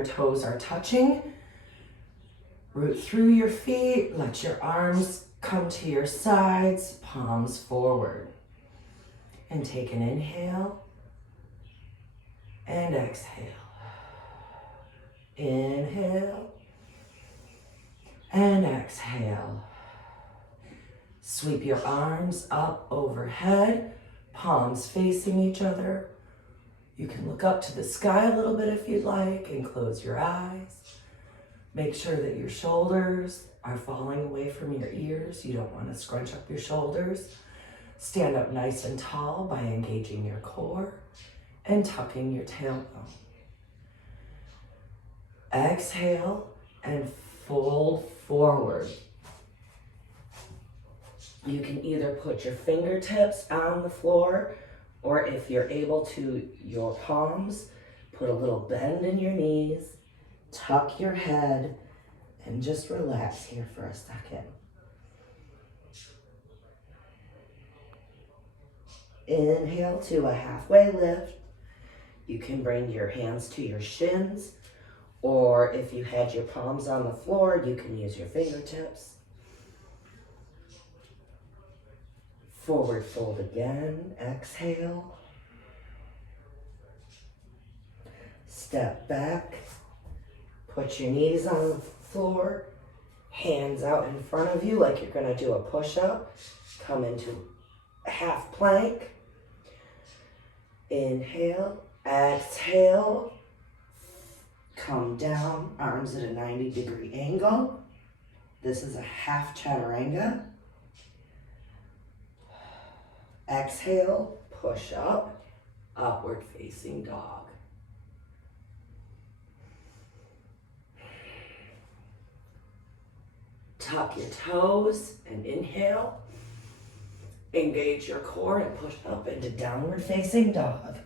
your toes are touching. Root through your feet. Let your arms come to your sides, palms forward. And take an inhale and exhale. Inhale and exhale. Sweep your arms up overhead, palms facing each other. You can look up to the sky a little bit if you'd like and close your eyes. Make sure that your shoulders are falling away from your ears. You don't want to scrunch up your shoulders. Stand up nice and tall by engaging your core and tucking your tailbone. Exhale and fold forward. You can either put your fingertips on the floor, or if you're able to, your palms. Put a little bend in your knees, tuck your head, and just relax here for a second. Inhale to a halfway lift. You can bring your hands to your shins, or if you had your palms on the floor, you can use your fingertips. Forward fold again, exhale. Step back, put your knees on the floor, hands out in front of you like you're gonna do a push-up. Come into half plank. Inhale, exhale. Come down, arms at a 90-degree angle. This is a half chaturanga. Exhale, push up, upward facing dog. Tuck your toes and inhale. Engage your core and push up into downward facing dog.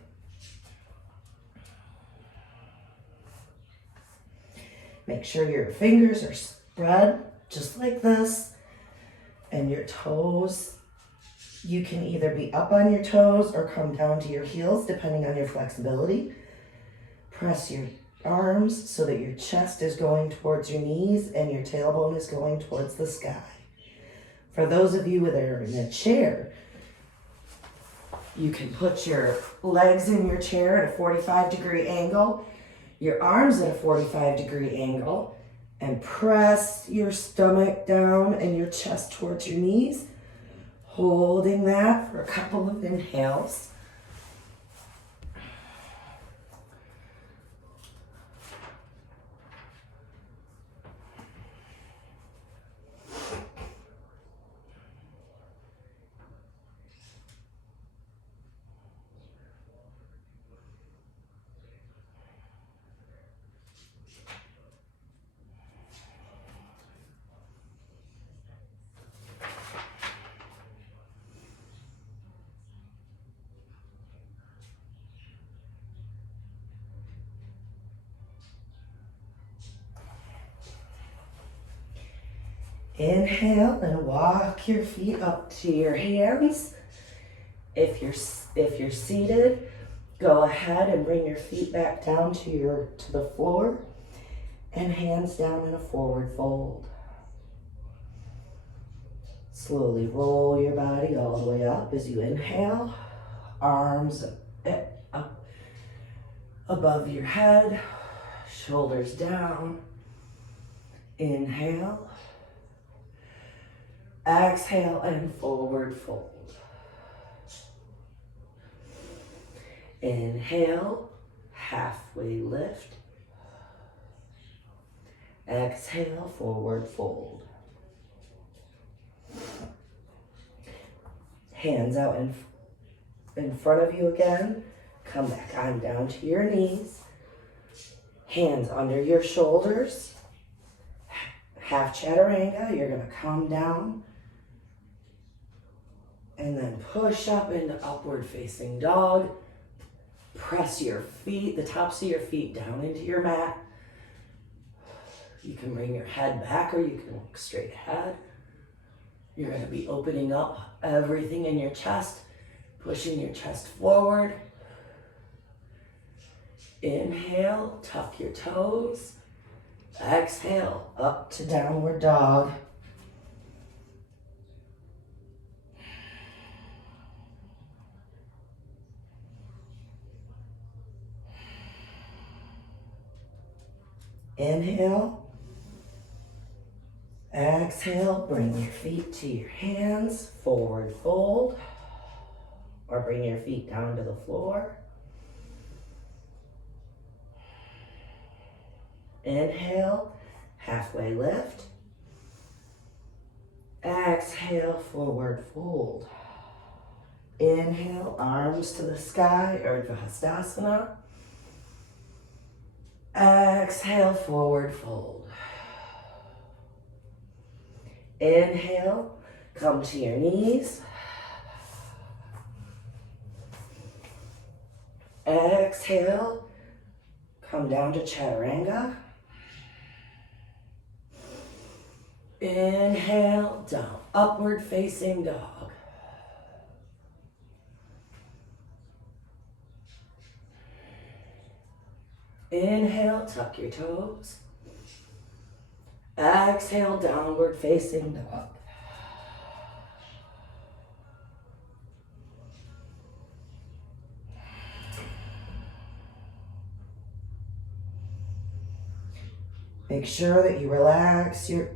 Make sure your fingers are spread just like this, and your toes, you can either be up on your toes or come down to your heels depending on your flexibility. Press your arms so that your chest is going towards your knees and your tailbone is going towards the sky. For those of you that are in a chair, you can put your legs in your chair at a 45-degree angle, your arms at a 45-degree angle, and press your stomach down and your chest towards your knees, holding that for a couple of inhales. Inhale and walk your feet up to your hands. If you're seated, go ahead and bring your feet back down to the floor and hands down in a forward fold. Slowly roll your body all the way up as you inhale. Arms up above your head, shoulders down. Inhale. Exhale and forward fold. Inhale, halfway lift. Exhale, forward fold. Hands out in front of you again. Come back on down to your knees. Hands under your shoulders. Half chaturanga, you're gonna come down and then push up into upward facing dog. Press your feet, the tops of your feet down into your mat. You can bring your head back or you can look straight ahead. You're gonna be opening up everything in your chest, pushing your chest forward. Inhale, tuck your toes. Exhale, up to downward dog. Inhale. Exhale, bring your feet to your hands, forward fold, or bring your feet down to the floor. Inhale, halfway lift. Exhale, forward fold. Inhale, arms to the sky, Urdhva Hastasana. Exhale, forward fold. Inhale, come to your knees. Exhale, come down to Chaturanga. Inhale, down, upward facing dog. Inhale, tuck your toes. Exhale, downward facing dog. Make sure that you relax your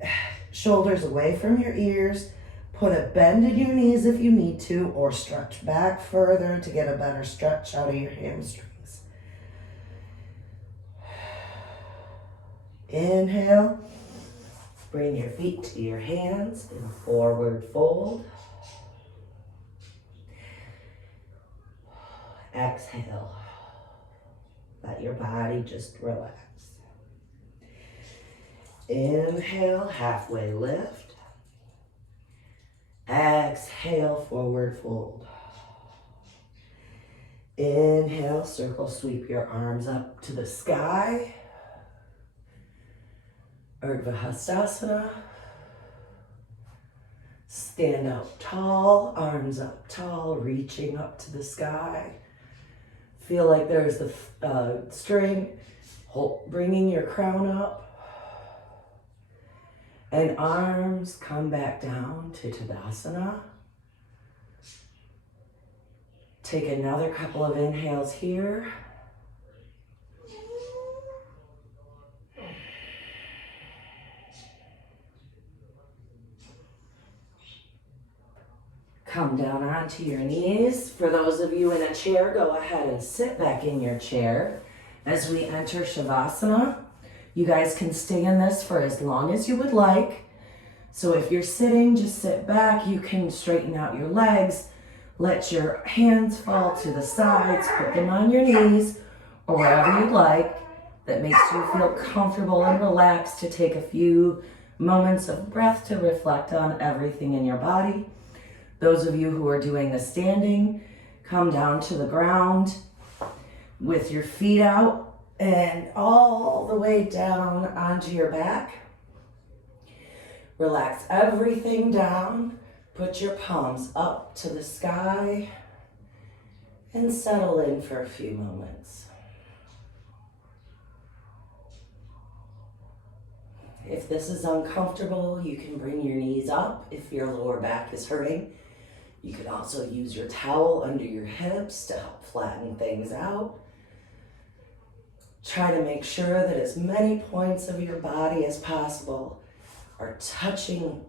shoulders away from your ears. Put a bend in your knees if you need to, or stretch back further to get a better stretch out of your hamstrings. Inhale, bring your feet to your hands in forward fold. Exhale, let your body just relax. Inhale, halfway lift. Exhale, forward fold. Inhale, circle sweep your arms up to the sky. Urdhva Hastasana. Stand up tall, arms up tall, reaching up to the sky. Feel like there's the string, bringing your crown up. And arms come back down to Tadasana. Take another couple of inhales here. Come down onto your knees. For those of you in a chair, go ahead and sit back in your chair as we enter Shavasana. You guys can stay in this for as long as you would like. So if you're sitting, just sit back. You can straighten out your legs. Let your hands fall to the sides. Put them on your knees or wherever you'd like. That makes you feel comfortable and relaxed to take a few moments of breath to reflect on everything in your body. Those of you who are doing the standing, come down to the ground with your feet out and all the way down onto your back. Relax everything down. Put your palms up to the sky and settle in for a few moments. If this is uncomfortable, you can bring your knees up if your lower back is hurting. You can also use your towel under your hips to help flatten things out. Try to make sure that as many points of your body as possible are touching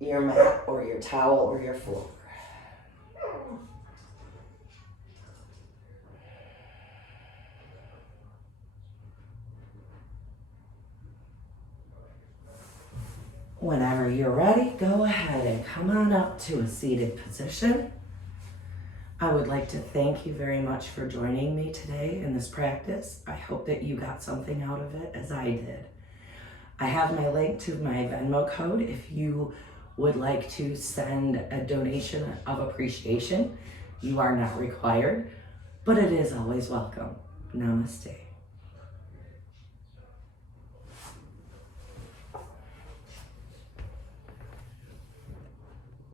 your mat or your towel or your floor. Whenever you're ready, go ahead and come on up to a seated position. I would like to thank you very much for joining me today in this practice. I hope that you got something out of it as I did. I have my link to my Venmo code if you would like to send a donation of appreciation. You are not required, but it is always welcome. Namaste.